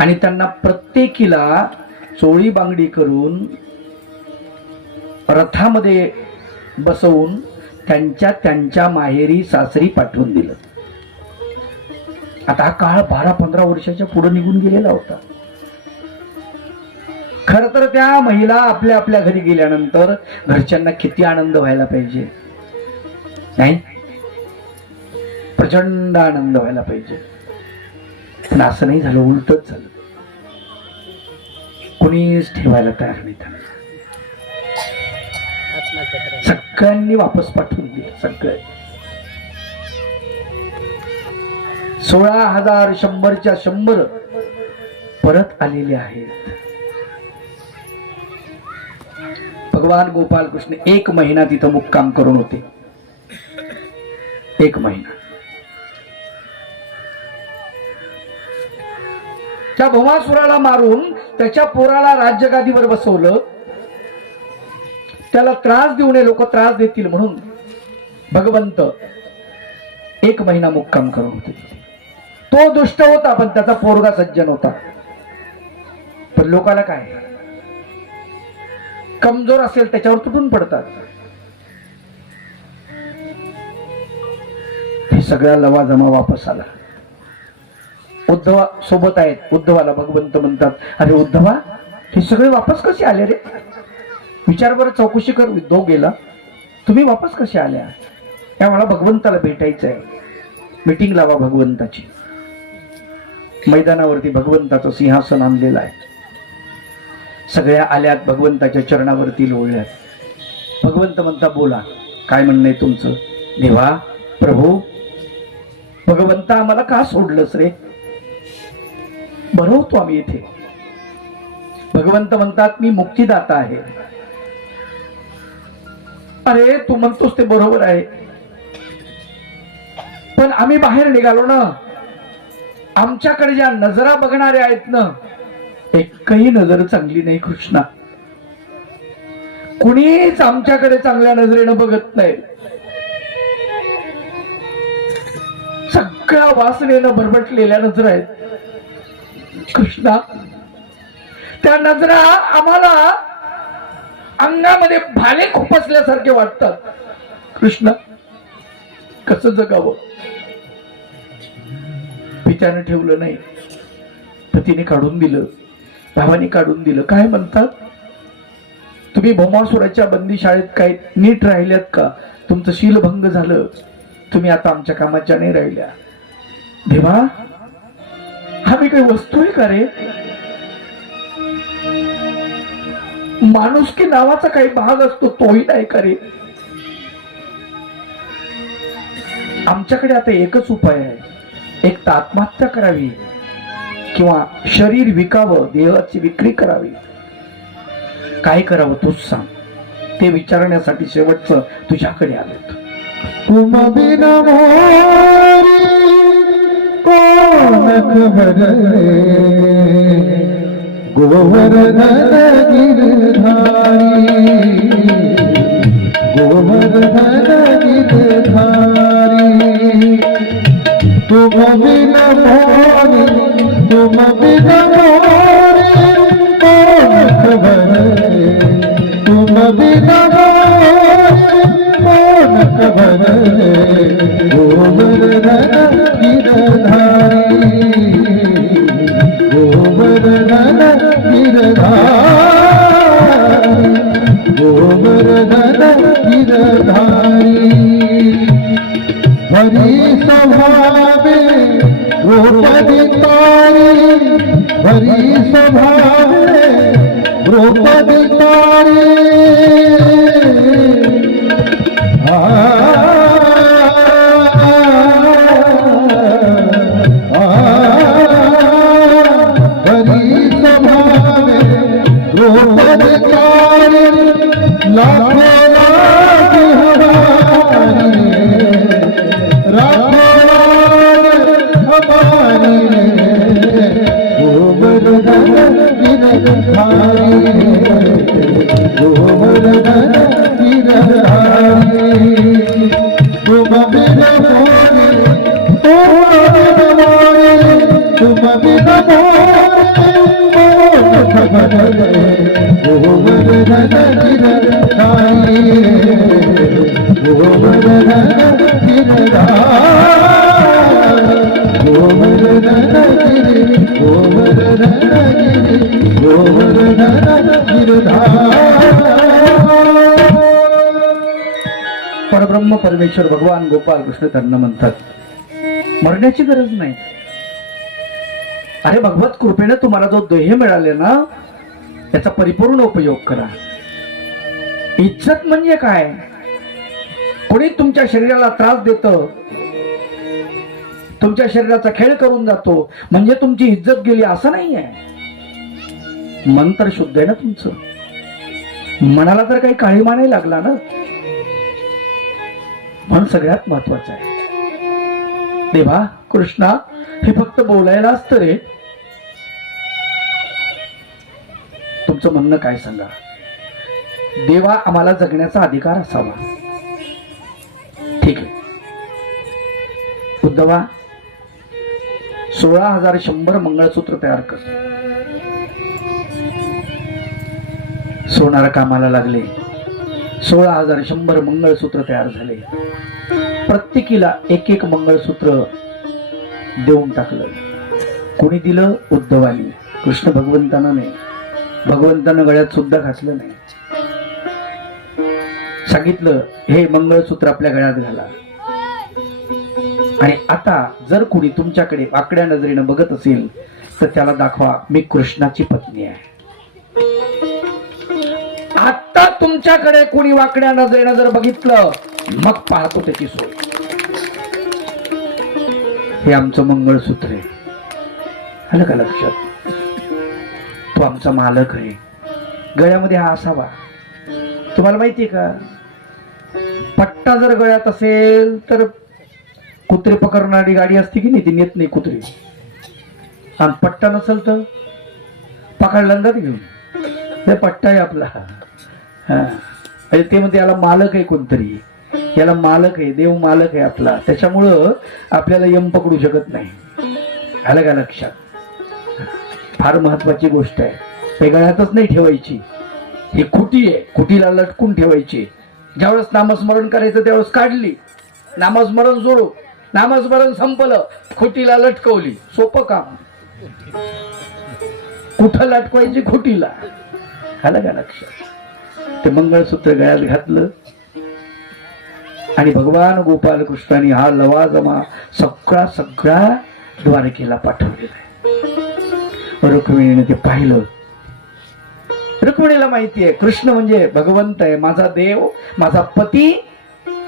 आणि त्यांना प्रत्येकीला चोळी बांगडी करून रथामध्ये बसवून त्यांच्या त्यांच्या माहेरी सासरी पाठवून दिलं. आता हा काळ 12-15 वर्षाच्या पुढे निघून गेलेला होता. खर तर त्या महिला आपल्या आपल्या घरी गेल्यानंतर घरच्यांना किती आनंद व्हायला पाहिजे, नाही? प्रचंड आनंद व्हायला पाहिजे. पण असं नाही झालं, उलटच झालं. कोणीच ठेवायला तयार नाही त्यांना. सगळ्यांनी वापस पाठवून दिले. सगळे 16,000 100च्या 100 परत आलेले आहेत. भगवान गोपाल कृष्ण 1 महिना तिथं मुक्काम करून होते. 1 महिना. त्या भौमासुराला मारून त्याच्या पोराला राज्यगादीवर बसवलं. त्याला त्रास देऊ नये, लोक त्रास देतील म्हणून भगवंत 1 महिना मुक्काम करून होते. तो दुष्ट होता पण त्याचा पोरगा सज्जन होता. पण लोकाला काय, कमजोर असेल त्याच्यावर तुटून पडतात. हे सगळ्या लवाजमा वापस आला. उद्धवा सोबत आहेत. उद्धवाला भगवंत म्हणतात, अरे उद्धवा, हे सगळे वापस कसे आले रे? विचार बरं, चौकशी कर. उद्धव गेला, तुम्ही वापस कसे आल्या? त्यामुळे भगवंताला भेटायचं आहे. मीटिंग लावा भगवंताची. मैदानावरती भगवंताचं सिंहासन आणलेलं आहे. सगळ्या आल्यात, भगवंताच्या चरणावरती लोळल्यात. भगवंत म्हणता, बोला, काय म्हणणं आहे तुमचं? देवा, प्रभू, भगवंता आम्हाला का सोडलंस रे? बरं होतो आम्ही इथे. भगवंत म्हणतात, मी मुक्तिदाता आहे. अरे तू म्हणतोस ते बरोबर आहे, पण आम्ही बाहेर निघालो ना, आमच्याकडे ज्या नजरा बघणारे आहेत ना, एकही नजर चांगली नाही कृष्णा. कुणीच आमच्याकडे चांगल्या नजरेनं बघत नाही. सगळ्या वासनेनं भरभटलेल्या नजर आहेत कृष्णा. त्या नजरा आम्हाला अंगामध्ये भाले खुपसल्यासारखे वाटतात कृष्णा. कसं जगावं? पित्याने ठेवलं नाही, पतीने काढून दिलं, भावाने काढून दिलं. काय म्हणतात, तुम्ही भौमासुराच्या बंदी शाळेत काय नीट राहिल्यात का? तुमचं शीलभंग झालं, तुम्ही आता आमच्या कामाच्या नाही राहिल्या. देवा, आम्ही काही वस्तू आहे का रे? माणुसकी नावाचा काही भाग असतो, तोही नाही का रे? आमच्याकडे आता एकच उपाय आहे, एक तर आत्महत्या करावी किंवा शरीर विकावं, देहाची विक्री करावी. काय करावं तूच सांग. ते विचारण्यासाठी शेवटचं तुझ्याकडे आलो. गोवर्धन गिरधारी, गोवर्धन गिरधारी, तुम बिन मोरी, तुम बिन मोरी कौन खबर, तुम बिन मोरी कौन खबर, गोवर्धन गिरधारी, गोवर्धन गिरधारी, गोवर्धन गिरधारी, हरि स्वभावे द्रौपदी तारी, हरि स्वभावे द्रौपदी तारी, गोवर्धन गिरधारी, तुम बिन मोरी, तुम बिन मोरी, तुम बिन मोरी गोवर्धन गिरधारी परब्रह्म परमेश्वर भगवान गोपाल कृष्ण त्यांना म्हणतात, मरण्याची गरज नाही. अरे भगवत कृपेने तुम्हाला जो देह मिळाले ना, त्याचा परिपूर्ण उपयोग करा. इज्जत म्हणजे काय? कोणी तुमच्या शरीराला त्रास देतं, तुमच्या शरीराचा खेळ करून जातो म्हणजे तुमची इज्जत गेली असं नाहीये. मन तर शुद्ध आहे ना तुमचं, मनाला तर काही काळीमा नाही लागला ना. मन सगळ्यात महत्वाचं आहे. देवा कृष्णा, हे फक्त बोलायला असतं रे. तुमचं म्हणणं काय सांगा. देवा, आम्हाला जगण्याचा अधिकार असावा. ठीक आहे उद्धवा, 16,100 मंगळसूत्र तयार कर. सोनार कामाला लागले. 16,100 मंगळसूत्र तयार झाले. प्रत्येकीला एक एक मंगळसूत्र देऊन टाकलं. कोणी दिलं? उद्धवानी. कृष्ण भगवंतानं नाही. भगवंतानं गळ्यात सुद्धा घातलं नाही. सांगितलं, हे मंगळसूत्र आपल्या गळ्यात घाला. आणि आता जर कुणी तुमच्याकडे वाकड्या नजरेनं बघत असेल तर त्याला दाखवा, मी कृष्णाची पत्नी आहे. आता तुमच्याकडे कुणी वाकड्या नजरेनं जर बघितलं, मग पाहतो त्याची सोय. हे आमचं मंगळसूत्र आहे, आलं का लक्षात? तो आमचा मालक आहे. गळ्यामध्ये हा असावा. तुम्हाला माहितीये का, पट्टा जर गळ्यात असेल तर कुत्रे पकडणारी गाडी असते की नाही, ती नेत नाही कुत्रे. आणि पट्टा नसेल तर पकडला जात घेऊन. हे पट्टा आहे आपला. हा, ते म्हणते याला मालक आहे कोणतरी, याला मालक आहे, देव मालक आहे आपला, त्याच्यामुळं आपल्याला यम पकडू शकत नाही. आलं का लक्षात? फार महत्वाची गोष्ट आहे. हे गळ्यातच नाही ठेवायची, ही खुटी आहे, खुटीला लटकून ठेवायची. ज्यावेळेस नामस्मरण करायचं त्यावेळेस काढली, नामस्मरण जोडू, नामस्मरण संपलं, खुटीला लटकवली. सोपं काम. कुठं लटकवायची? खुटीला. आलं का लक्षात? ते मंगळसूत्र गळ्यात घातलं आणि भगवान गोपाल कृष्णाने हा लवाजमा सगळा द्वारकेला पाठवलेला आहे. रुक्मिणीने ते पाहिलं. रुक्मिणीला माहिती आहे कृष्ण म्हणजे भगवंत आहे, माझा देव, माझा पती,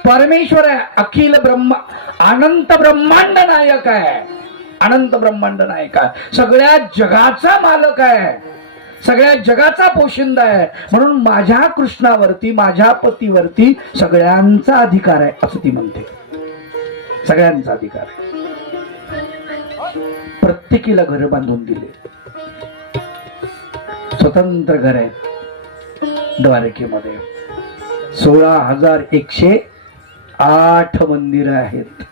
परमेश्वर आहे, अखिल ब्रह्मा, अनंत ब्रह्मांड नायक आहे. अनंत ब्रह्मांड नायक आहे, सगळ्या जगाचा मालक आहे, सगळ्या जगाचा पोशिंदा आहे. म्हणून माझ्या कृष्णावरती, माझ्या पतीवरती सगळ्यांचा अधिकार आहे असं ती म्हणते. सगळ्यांचा अधिकार आहे. प्रत्येकीला घर बांधून दिले, स्वतंत्र घर आहे द्वारकेमध्ये. 16,108 मंदिरं आहेत.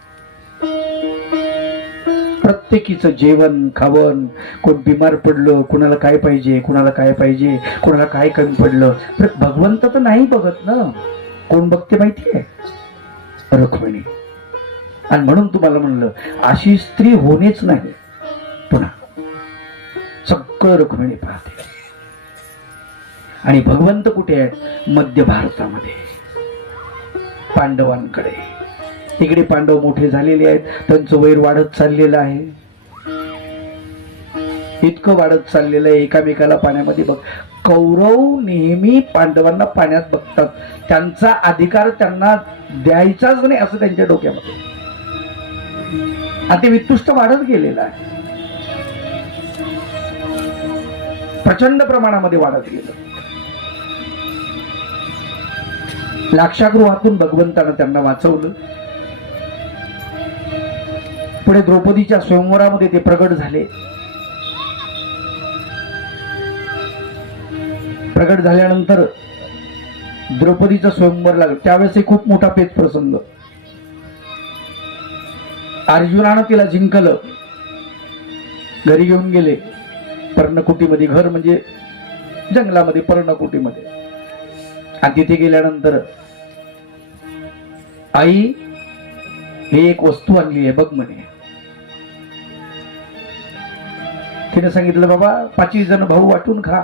प्रत्येकीचं जेवण खावण, कोण बिमार पडलं, कुणाला काय पाहिजे, कुणाला काय पाहिजे, कुणाला काय कमी पडलं, तर भगवंत तर नाही बघत ना. कोण बघते माहिती आहे? रुक्मिणी. आणि म्हणून तुम्हाला म्हणलं, अशी स्त्री होणेच नाही. पुन्हा सगळं रुक्मिणी पाहते. आणि भगवंत कुठे आहेत? मध्य भारतामध्ये, पांडवांकडे. इकडे पांडव मोठे झालेले आहेत, त्यांचं वैर वाढत चाललेलं आहे, इतकं वाढत चाललेलं आहे, एकामेकाला पाण्यामध्ये बघ. कौरव नेहमी पांडवांना पाण्यात बघतात, त्यांचा अधिकार त्यांना द्यायचाच नाही असं त्यांच्या डोक्यामध्ये. आणि ते वितुष्ट वाढत गेलेलं आहे, प्रचंड प्रमाणामध्ये वाढत गेलं. लाक्षागृहातून भगवंतानं त्यांना वाचवलं. पुढे द्रौपदीच्या स्वयंवरामध्ये ते प्रगट झाले. प्रगट झाल्यानंतर द्रौपदीचा स्वयंवर लागला. त्यावेळेस खूप मोठा पेच प्रसंग. अर्जुनानं तिला जिंकलं, घरी घेऊन गेले पर्णकुटीमध्ये. घर म्हणजे जंगलामध्ये, पर्णकुटीमध्ये. आणि तिथे गेल्यानंतर, आई ही एक वस्तू आणली आहे बघ म्हणे. तिने सांगितलं बाबा 5 जण भाऊ वाटून खा.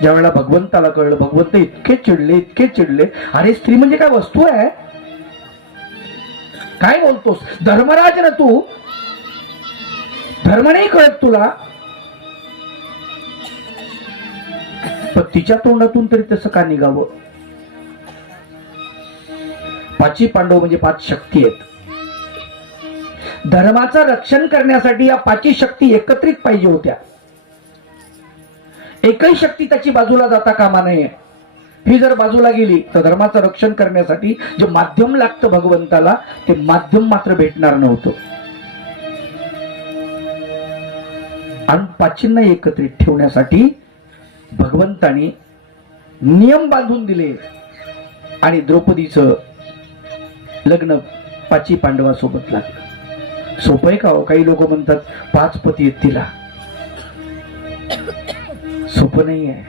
ज्या वेळेला भगवंताला कळलं, भगवंत इतके चिडले, अरे स्त्री म्हणजे काय वस्तू आहे? काय बोलतोस? धर्मराज ना तू, धर्म नाही कळत तुला? पण तिच्या तोंडातून तरी तसं का निघावं? 5 पांडव म्हणजे 5 शक्ती आहेत. धर्माचं रक्षण करण्यासाठी या 5 शक्ती एकत्रित पाहिजे होत्या. एकही शक्ती त्याची बाजूला जाता कामा नये. ही जर बाजूला गेली तर धर्माचं रक्षण करण्यासाठी जे माध्यम लागतं भगवंताला, ते माध्यम मात्र भेटणार नव्हतं. आणि 5 एकत्रित ठेवण्यासाठी भगवंतानी नियम बांधून दिले आणि द्रौपदीचं लग्न 5 पांडवासोबत लागलं. सोपं आहे का हो? काही लोक म्हणतात 5 पती आहेत तिला. सोपं नाही आहे.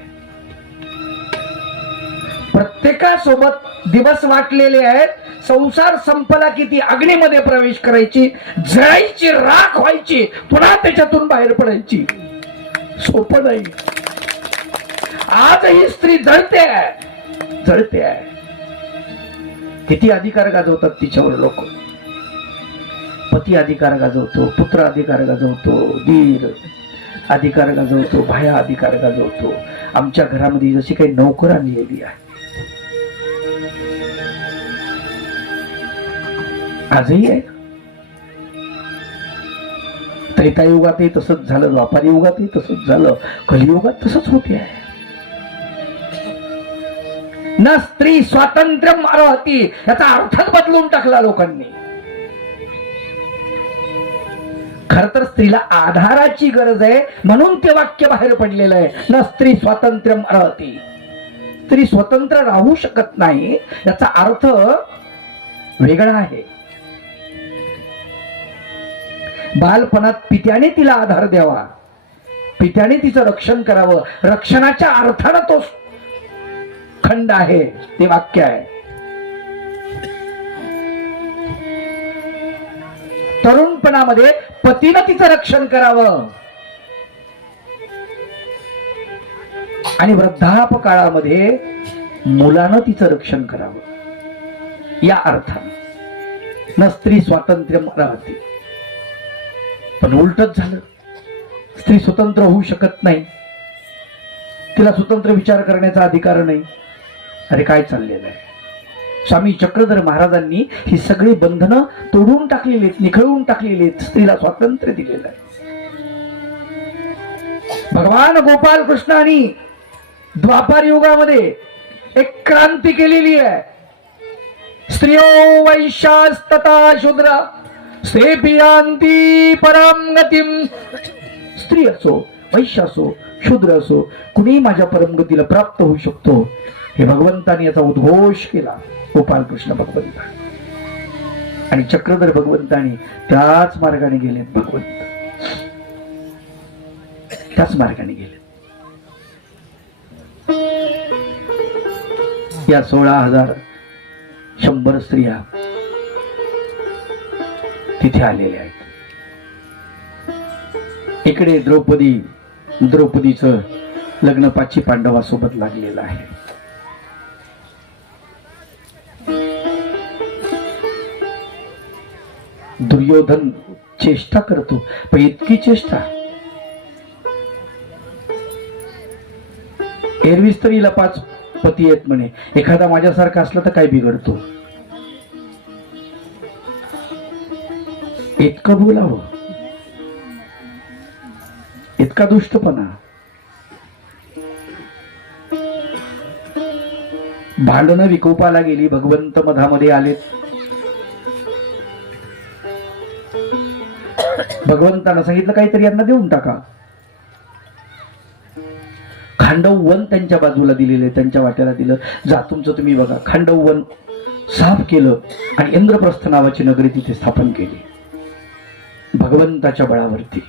प्रत्येकासोबत दिवस वाटलेले आहेत. संसार संपला की ती अग्नीमध्ये प्रवेश करायची, जळायची, राख व्हायची, पुन्हा त्याच्यातून बाहेर पडायची. सोपं नाही. आज ही स्त्री जळते आहे. किती अधिकार गाजवतात तिच्यावर लोक. पती अधिकार गाजवतो, पुत्र अधिकार गाजवतो, दीर अधिकार गाजवतो, भाया अधिकार गाजवतो. आमच्या घरामध्ये जशी काही नोकर आणलेली आहे. आजही आहे. त्रेतायुगातही तसंच झालं, द्वापार युगातही तसंच झालं, कलियुगात तसंच होते आहे. न स्त्री स्वातंत्र्यम अर्हति याचा अर्थच बदलून टाकला लोकांनी. खर तर स्त्रीला आधाराची गरज आहे म्हणून ते वाक्य बाहेर पडलेलं आहे. न स्त्री स्वातंत्र्यम अर्हति. स्त्री स्वतंत्र राहू शकत नाही याचा अर्थ वेगळा आहे. बालपणात पित्याने तिला आधार द्यावा, पित्याने तिचं रक्षण करावं. रक्षणाच्या अर्थानं तो खंड आहे, ते वाक्य आहे. तरुणपणामध्ये पतीनं तिचं रक्षण करावं आणि वृद्धापकाळामध्ये मुलानं तिचं रक्षण करावं. या अर्थानं न स्त्री स्वातंत्र्य राहते. पण उलटच झालं. स्त्री स्वतंत्र होऊ शकत नाही, तिला स्वतंत्र विचार करण्याचा अधिकार नाही. अरे काय चाललेलं आहे? स्वामी चक्रधर महाराजांनी ही सगळी बंधनं तोडून टाकलेली आहेत, निखळून टाकलेली आहेत. स्त्रीला स्वातंत्र्य दिलेलं आहे. भगवान गोपाल कृष्णाने द्वापार युगामध्ये एक क्रांती केलेली आहे. स्त्रियो वैश्यास्तथा शूद्र सेपियांती परम गतिम. स्त्री असो, वैश्य असो, शूद्र असो, कुणी माझ्या परमगतीला प्राप्त होऊ शकतो. हे भगवंताने याचा उद्घोष केला, गोपालकृष्ण भगवंत. आणि चक्रधर भगवंताने त्याच मार्गाने गेलेत. भगवंत त्याच मार्गाने गेले. या 16,100 स्त्रिया तिथे आलेल्या आहेत. इकडे द्रौपदीचं लग्न 5 पांडवासोबत लागलेलं आहे. दुर्योधन चेष्टा करतो, पण इतकी चेष्टा एरवीच तरी 5 पती आहेत म्हणे. एखादा माझ्यासारखा असला तर काय बिघडतो? इतकं बोलावं, इतका दुष्टपणा. भांडणं विकोपाला गेली. भगवंत मधामध्ये आलेत. भगवंतानं सांगितलं काहीतरी यांना देऊन टाका. खांडव वन त्यांच्या बाजूला दिलेले, त्यांच्या वाट्याला दिलं. जा तुमचं तुम्ही बघा. खांडव वन साफ केलं आणि इंद्रप्रस्थ नावाची नगरी तिथे स्थापन केली. भगवंताच्या बळावरती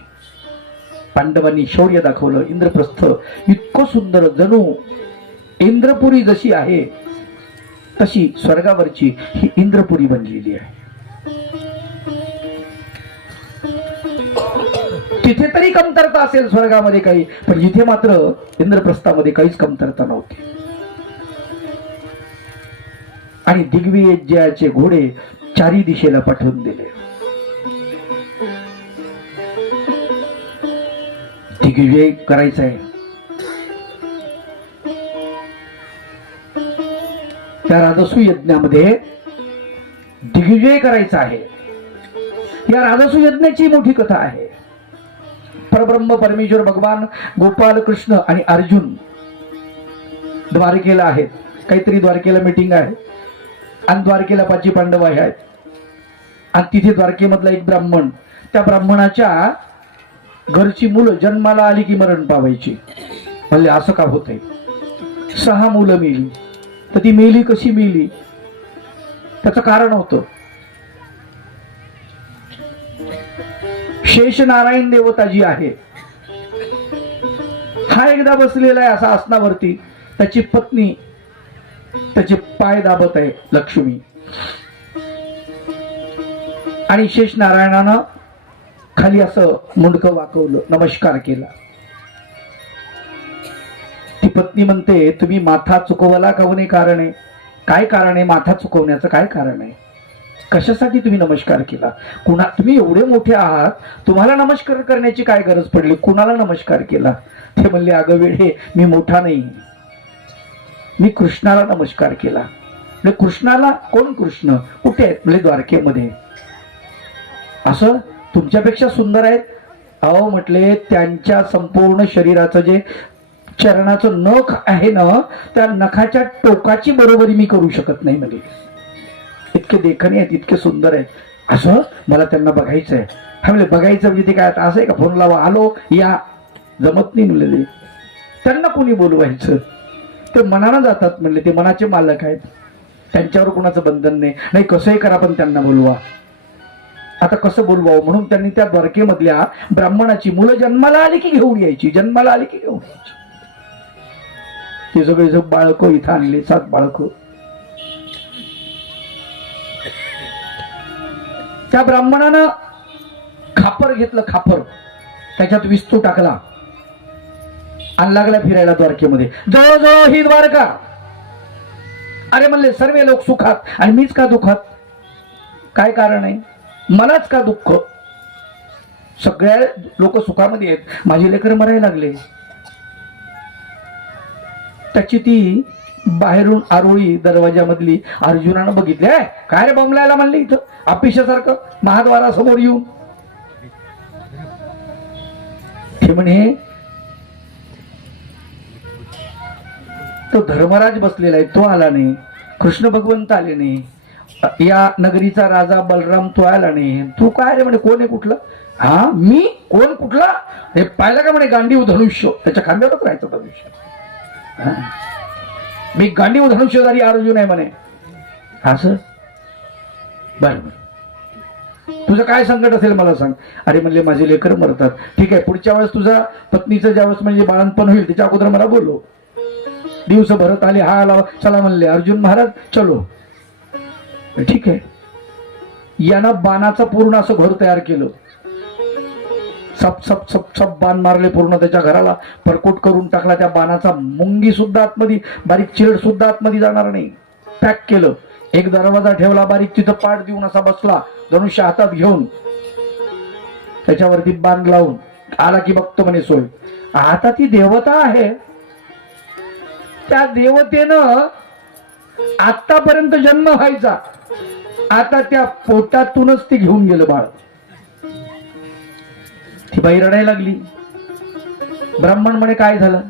पांडवांनी शौर्य दाखवलं. इंद्रप्रस्थ इतकं सुंदर, जणू इंद्रपुरी जशी आहे तशी स्वर्गावरची ही इंद्रपुरी बनलेली आहे. तिथे तरी कमतरता असेल स्वर्गामध्ये काही, पण इथे मात्र इंद्रप्रस्थामध्ये काहीच कमतरता नव्हती. आणि दिग्विजयाचे घोडे चारी दिशेला पाठवून दिले. दिग्विजय करायचा आहे. त्या राजसू यज्ञामध्ये दिग्विजय करायचा आहे. या राजसू यज्ञाची मोठी कथा आहे. परब्रह्म परमेश्वर भगवान गोपाल कृष्ण आणि अर्जुन द्वारकेला आहेत. काहीतरी द्वारकेला मीटिंग आहे आणि द्वारकेला 5 पांडव आहेत. आणि तिथे द्वारकेमधला एक ब्राह्मण, त्या ब्राह्मणाच्या घरची मुलं जन्माला आली की मरण पावायची. म्हणले असं का होतंय? 6 मुलं मेली. तर ती मेली कशी मेली? त्याचं कारण होतं, शेष नारायण देवता जी आहे, हा एकदा बसलेला आहे असा आसनावरती. त्याची पत्नी त्याचे पाय दाबत आहे, लक्ष्मी. आणि शेष नारायणानं खाली असं मुंडकं वाकवलं, नमस्कार केला. ती पत्नी म्हणते, तुम्ही माथा चुकवला का म्हणे? कारण आहे. काय कारण आहे माथा चुकवण्याचं? काय कारण आहे? कशासाठी तुम्ही नमस्कार केला? तुम्ही एवढे मोठे आहात, तुम्हाला नमस्कार करण्याची काय गरज पडली? कुणाला नमस्कार केला? ते म्हणले, अगं वेळे, मी मोठा नाही, मी कृष्णाला नमस्कार केला. म्हणजे कृष्णाला? कोण कृष्ण? कुठे आहेत? म्हणजे द्वारकेमध्ये. असं तुमच्यापेक्षा सुंदर आहेत? अहो म्हटले, त्यांच्या संपूर्ण शरीराचं जे चरणाचं नख आहे ना, त्या नखाच्या टोकाची बरोबरी मी करू शकत नाही. म्हणजे इतके देखणे आहेत, इतके सुंदर आहेत. असं मला त्यांना बघायचं आहे. हा म्हणजे बघायचं म्हणजे ते काय असं आहे का? फोन लावा, आलो या, जमत नाही म्हणले. त्यांना कोणी बोलवायचं? ते मनानं जातात म्हणले, ते मनाचे मालक आहेत, त्यांच्यावर कोणाचं बंधन नाही. नाही कसंही करा पण त्यांना बोलवा. आता कसं बोलवावं म्हणून त्यांनी त्या द्वारकेमधल्या ब्राह्मणाची मुलं जन्माला आली की घेऊन यायची, जन्माला आली की घेऊन यायची. ते सगळे बाळकं इथं आणले, 7 बाळकं. त्या ब्राह्मणानं खापर घेतलं, खापर, त्याच्यात विस्तू टाकला आणि लागला फिरायला द्वारकेमध्ये. जवळजवळ ही द्वारका. अरे म्हणले, सर्व लोक सुखात आणि मीच का दुःखात? काय कारण आहे? मलाच का दुःख? सगळ्या लोक सुखामध्ये आहेत, माझे लेकर मरायला लागले. त्याची ती बाहेरून आरोळी दरवाजामधली अर्जुनानं बघितली. काय रे बॉम्बलायला म्हणले इथं अपिशासारखं महाद्वारासमोर येऊन? ते म्हणे, तो धर्मराज बसलेला आहे, तो आला नाही. कृष्ण भगवंत आले नाही. या नगरीचा राजा बलराम तो आला नाही. तू काय रे म्हणे? कोण आहे? कुठलं? हा मी? कोण? कुठला? हे पाहिलं का म्हणे? गांडीव धनुष्य, त्याच्या खांद्यावरच राहायचं धनुष्य. मी गांडीव धनुष्यधारी अर्जुन आहे म्हणे. असं? बरोबर, तुझं काय संकट असेल मला सांग. अरे म्हणले, माझे लेकर मरतात. ठीक आहे, पुढच्या वेळेस तुझा पत्नीचं ज्यावेळेस म्हणजे बाळंतपण होईल त्याच्या अगोदर मला बोलव. दिवस भरत आले, हा आला, चला म्हणले अर्जुन महाराज चलो. ठीक आहे. यानं बाणाचं पूर्ण असं घर तयार केलं. सप सप सप सप बाण मारले, पूर्ण त्याच्या घराला परकोट करून टाकला. त्या बाणाचा मुंगी सुद्धा आतमध्ये, बारीक चिरड सुद्धा आतमध्ये जाणार नाही, पॅक केलं. एक दरवाजा ठेवला बारीक, तिथं पाठ देऊन असा बसला, धनुष्य हातात घेऊन, त्याच्यावरती बाण लावून आला की बघतो म्हणे सोय. आता ती देवता आहे, त्या देवतेनं आतापर्यंत जन्म व्हायचा, आता त्या पोटातूनच ती घेऊन गेलं बाळ. ती बाई रडायला लागली. ब्राह्मण म्हणे, काय झालं?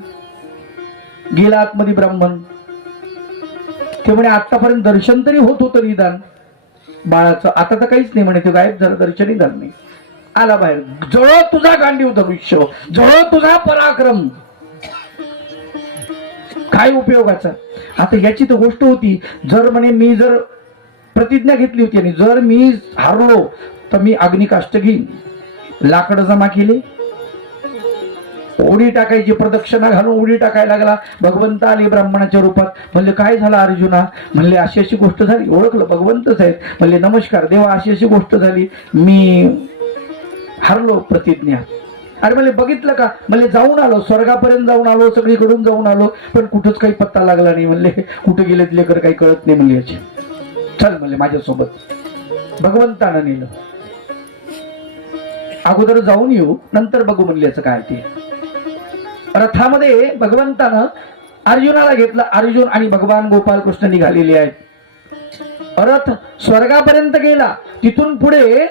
गेला आतमध्ये ब्राह्मण. ते म्हणे, आतापर्यंत दर्शन तरी होत होतं निदान बाळाचं, आता तर काहीच नाही म्हणे. ते गायब झालं, दर्शनही झालं नाही. आला बाहेर. जळो तुझा गांडीव धनुष्य, जळो तुझा पराक्रम, काय उपयोगाचा? आता याची तर गोष्ट होती, जर म्हणे मी जर प्रतिज्ञा घेतली होती आणि जर मी हारलो तर मी अग्निकाष्ट घेईन. लाकडं जमा केले, उडी टाकायची, प्रदक्षिणा घालून उडी टाकायला लागला. भगवंत आले ब्राह्मणाच्या रूपात. म्हणले, काय झालं अर्जुना? म्हणले, अशी अशी गोष्ट झाली. ओळखलं, भगवंतच आहेत. म्हणले, नमस्कार देवा, अशी अशी गोष्ट झाली, मी हारलो प्रतिज्ञा अरे मला बघितलं का, मला जाऊन आलो, स्वर्गापर्यंत जाऊन आलो, सगळीकडून जाऊन आलो, पण कुठंच काही पत्ता लागला नाही. म्हणले कुठे गेलेत लेकर काही कळत नाही म्हणले. याचे चल म्हणले माझ्यासोबत. भगवंतानं नेलं. अगोदर जाऊन येऊ नंतर बघू म्हणले याचं काय ते. रथामध्ये भगवंतानं अर्जुनाला घेतलं. अर्जुन आणि भगवान गोपाल कृष्ण निघालेले आहेत. रथ स्वर्गापर्यंत गेला. तिथून पुढे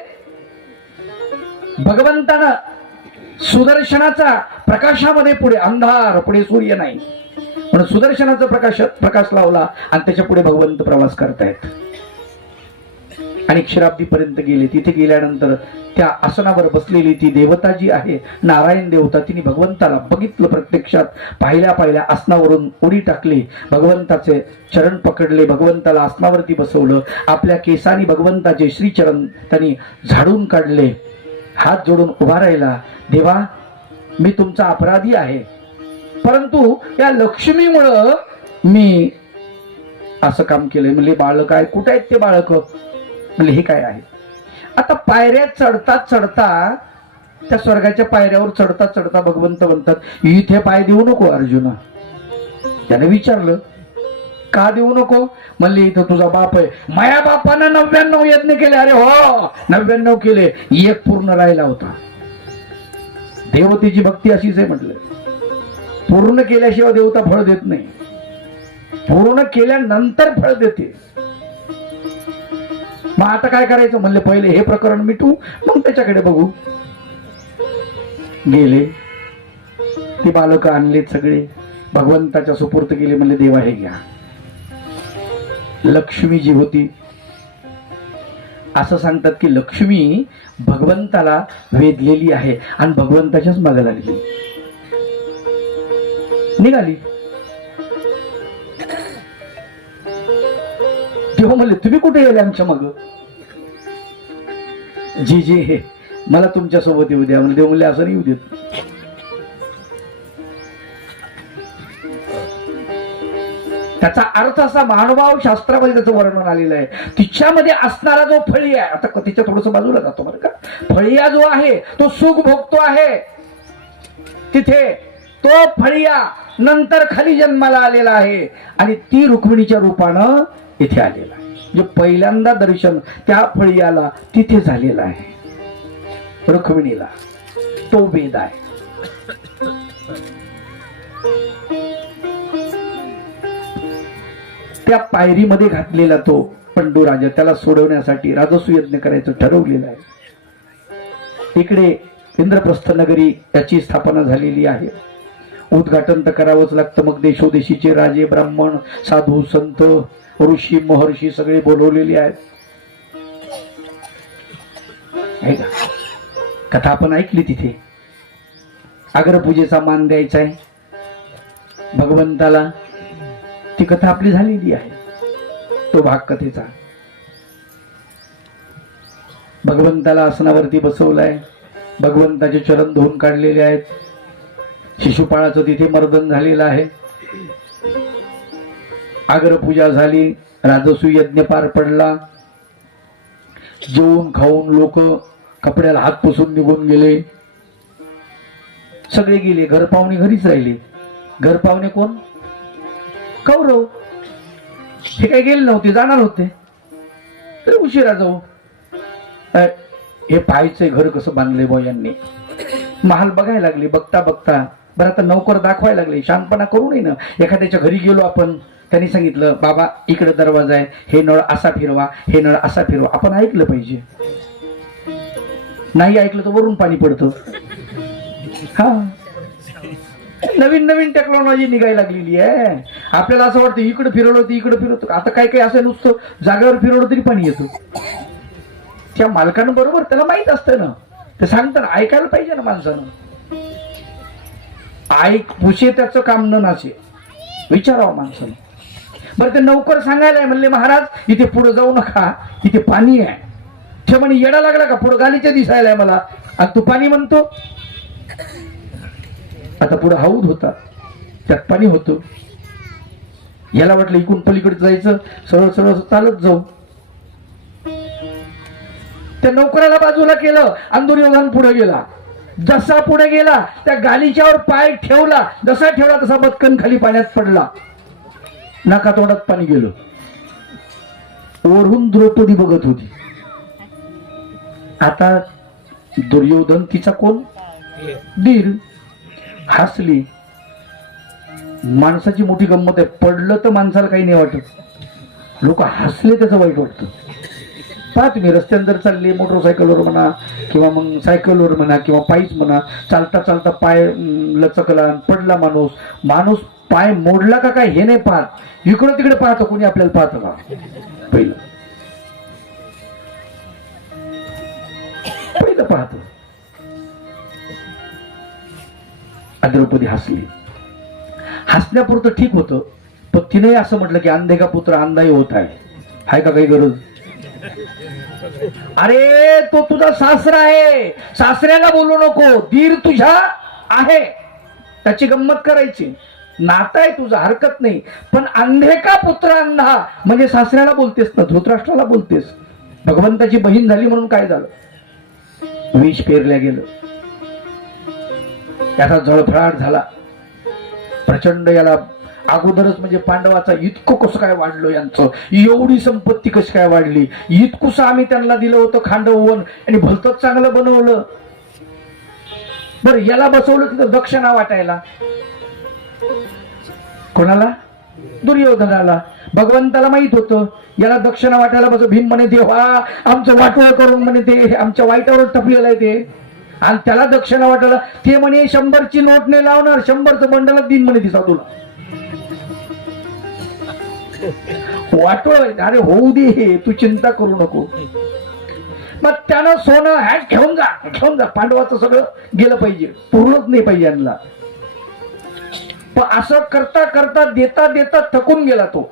भगवंतानं सुदर्शनाचा प्रकाशामध्ये, पुढे अंधार, पुढे सूर्य नाही, पण सुदर्शनाचा प्रकाश लावला आणि त्याच्या पुढे भगवंत प्रवास करतायत. आणि क्षीराब्दीपर्यंत गेले. तिथे गेल्यानंतर त्या आसनावर बसलेली ती देवता जी आहे, नारायण देवता, तिने भगवंताला बघितलं प्रत्यक्षात. पाहिल्या आसनावरून उडी टाकली, भगवंताचे चरण पकडले, भगवंताला आसनावरती बसवलं. आपल्या केसांनी भगवंताचे श्रीचरण त्यांनी झाडून काढले. हात जोडून उभा राहिला. देवा, मी तुमचा अपराधी आहे, परंतु या लक्ष्मीमुळं मी असं काम केलंय. म्हणले बाळक आहे, कुठे आहेत ते बाळक? म्हणले हे काय आहे? आता पायऱ्या चढता चढता, त्या स्वर्गाच्या पायऱ्यावर चढता चढता भगवंत म्हणतात इथे पाय देऊ नको अर्जुना. त्याने विचारलं का देऊ नको? म्हणले इथं तुझा बाप आहे. माया बापानं 99 यज्ञ केले. अरे हो 99 केले, एक पूर्ण राहिला होता. देवतेची भक्ती अशीच आहे म्हटलं. पूर्ण केल्याशिवाय देवता फळ देत नाही, पूर्ण केल्यानंतर फळ देते. मग आता काय करायचं? म्हणले पहिले हे प्रकरण मिटू, मग त्याच्याकडे बघू. गेले. ती बालक आणलेत सगळे, भगवंताच्या सुपूर्त केले. म्हणले देवा हे घ्या. लक्ष्मी जी होती, असं सांगतात की लक्ष्मी भगवंताला वेधलेली आहे आणि भगवंताच्याच मागे लागली. निघाली. तेव्हा म्हणले तुम्ही कुठे गेले आमच्या माग? जी जी हे मला तुमच्या सोबत येऊ द्या. म्हणजे देव म्हणले असं नाही येऊ देत. त्याचा अर्थ असा, महानुभाव शास्त्रामध्ये त्याचं वर्णन आलेलं आहे. तिच्यामध्ये असणारा जो फळी आहे, आता तिच्या थोडस बाजूला जातो बरं का, फळिया जो आहे तो सुख भोगतो आहे तिथे. तो फळिया नंतर खाली जन्माला आलेला आहे आणि ती रुक्मिणीच्या रूपानं इथे आलेला आहे. जे पहिल्यांदा दर्शन त्या फळियाला तिथे झालेलं आहे, रुक्मिणीला. तो वेद आहे. त्या पायरीमध्ये घातलेला तो पंडूराजा, त्याला सोडवण्यासाठी राजसू यज्ञ करायचं ठरवलेलं आहे. इकडे इंद्रप्रस्थ नगरी याची स्थापना झालेली आहे. उद्घाटन तर करावंच लागतं. मग देशोदेशीचे राजे, ब्राह्मण, साधू, संत, ऋषी, महर्षी सगळे बोलवलेले आहेत. हे का कथा आपण ऐकली तिथे. अग्रपूजेचा मान द्यायचा आहे भगवंताला, ती कथा आपली झालेली आहे. तो भाग कथेचा. भगवंताला आसनावरती बसवलाय, भगवंताचे चरण धुवून काढलेले आहेत. शिशुपाळाचं तिथे मर्दन झालेलं आहे. अग्रपूजा झाली, राजसू यज्ञ पार पडला. जेवून खाऊन लोक कपड्याला हात पुसून निघून गेले. सगळे गेले. घरपाहुणे घरीच राहिले. घरपाहुणे कोण? कौरव. हे काही गेले नव्हते, जाणार होते, तर उशिरा जाऊ. हे पाहायचंय घर कसं बांधले बो यांनी. महाल बघायला लागले. बघता बघता बरं आता नौकर दाखवायला लागले. शांतपणा करू नये ना. एखाद्याच्या घरी गेलो आपण, त्यांनी सांगितलं बाबा इकडे दरवाजा आहे, हे नळ असा फिरवा, हे नळ असा फिरवा, आपण ऐकलं पाहिजे. नाही ऐकलं तर वरून पाणी पडतं. हा, नवीन नवीन टेक्नॉलॉजी निघायला लागलेली आहे. आपल्याला असं वाटतं इकडे फिरवलं तर इकडे फिरवतो. आता काय काय असं नुसतं जागेवर फिरवलं तरी पाणी येतं. त्या मालकानं बरोबर त्याला माहित असतं ना, ते सांगताना ऐकायला पाहिजे ना माणसानं. ऐक पुशे त्याचं काम न नाशे, विचारावं माणसानं. बरं ते नौकर सांगायला म्हणले महाराज इथे पुढे जाऊ नका, इथे पाणी आहे. ते म्हणे येडा लागला का, पुढे गालीच्या दिसायला मला आणि तू पाणी म्हणतो. आता पुढे हौद होता, त्यात पाणी होतं. याला वाटलं इकडून पलीकडे जायचं, सरळ सरळ चालत जाऊ. त्या नौकराला बाजूला केलं आणि दुर्योधन पुढे गेला. जसा पुढे गेला त्या गालीच्यावर पाय ठेवला, जसा ठेवला तसा बदकन खाली पाण्यात पडला, नाका तोंडात पाणी गेलं. वरून द्रौपदी बघत होती. आता दुर्योधन तिचा कोण दीर, हसली. माणसाची मोठी गंमत आहे, पडलं तर माणसाला काही नाही वाटत, लोक हसले त्याचं वाईट वाटतं. पहा तुम्ही रस्त्यावर जर चालले मोटरसायकलवर म्हणा किंवा मग सायकलवर म्हणा किंवा पायीच म्हणा, चालता चालता पाय लचकला, पडला माणूस, माणूस पाय मोडला का काय हे नाही पाहत, इकडं तिकडे पाहतो. कोणी आपल्याला पाहतं का? पहिलं पाहतो. द्रौपदी हसली. हसण्यापुरतं ठीक होतं, पण तिने असं म्हटलं की अंधे का पुत्र अंधाही होत आहे का काही गरज? अरे तो तुझा सासरा आहे, सासऱ्याला बोलू नको, दीर तुझा आहे, त्याची गंमत करायची, नाता आहे तुझा, हरकत नाही. पण अंधे का पुत्र अंधा म्हणजे सासऱ्याला बोलतेस ना, धृतराष्ट्राला बोलतेस. भगवंताची बहीण झाली म्हणून काय झालं? विष पेरल्या गेलं, त्याचा जळफळाट झाला प्रचंड. याला अगोदरच म्हणजे पांडवाचा इतकं कसं काय वाढलं, यांचं एवढी संपत्ती कशी काय वाढली, इतकुस आम्ही त्यांना दिलं होतं खांडवून आणि भलतच चांगलं बनवलं. बरं याला बसवलं तिथं दक्षिणा वाटायला, कोणाला? दुर्योधनाला. भगवंताला माहित होतं याला दक्षिणा वाटायला बस. भीम म्हणे देवा आमचं वाटोळ करून म्हणे ते आमच्या वाईटावर टपलेलं आहे ते, आणि त्याला दक्षिणा वाटायला ते म्हणे 100ची नोट नाही लावणार, 100चं बंडल दिन म्हणे दिसा तुला वाटोळ. अरे होऊ दे, तू चिंता करू नको. मग त्यानं सोनं हॅट घेऊन जा, पांडवाचं सगळं गेलं पाहिजे, पूर्णच नाही पाहिजे यांना. पण असं करता करता देता देता थकून गेला तो,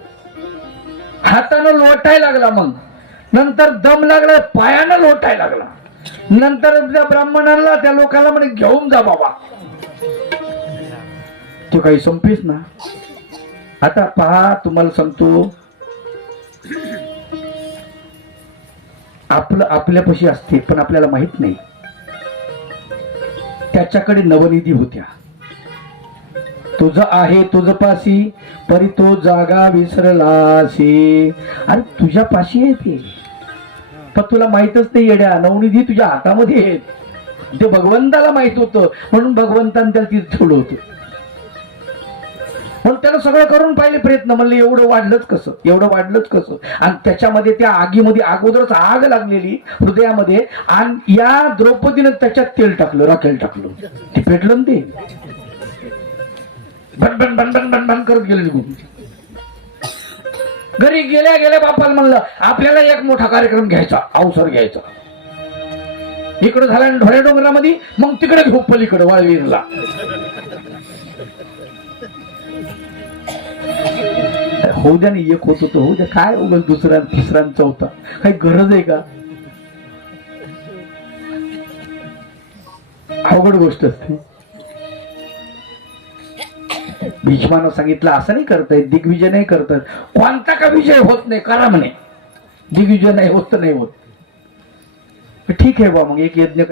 हातानं लोटायला लागला, मग नंतर दम लागला, पायानं लोटायला लागला. नंतर त्या ब्राह्मणाला त्या लोकांना म्हणे घेऊन जा बाबा, तो काही संपेस ना. आता पहा तुम्हाला सांगतो, आपलं आपल्यापाशी असते पण आपल्याला माहित नाही. त्याच्याकडे नवनिधी होत्या, तुझं आहे तुझ पाशी परी तो जागा विसरलासी. अरे तुझ्या पाशी आहे ते, पण तुला माहितच नाही येड्या, नवनिधी तुझ्या हातामध्ये आहेत. ते भगवंताला माहित होतं म्हणून भगवंताने त्याला तिथे ठेवलं होतं. पण त्यानं सगळं करून पाहिले प्रयत्न, म्हणले एवढं वाढलंच कसं. आणि त्याच्यामध्ये त्या आगीमध्ये अगोदरच आग लागलेली हृदयामध्ये, आणि या द्रौपदीनं त्याच्यात तेल टाकलं, राखेल टाकलं, ते पेटलं ना. ते भन भन भन भन भन करत गेले निघून. घरी गेल्या बापाला म्हणलं आपल्याला एक मोठा कार्यक्रम घ्यायचा, अवसर घ्यायचा. इकडं झाला ढोऱ्या डोंगरामध्ये, मग तिकडे घेऊ पलीकडे वाळवीरला. होऊ द्या नाही, एक होत होतं, होऊ द्या, काय उगाच दुसरा तिसरा चौथा, काही गरज आहे का? अवघड गोष्ट असते. भीष्मानं सांगितलं असं नाही करतायत, दिग्विजय नाही करतात. कोणता का विजय होत नाही, करा म्हणे. दिग्विजय नाही होत तर नाही होत. ठीक आहे बा, मग एक यज्ञ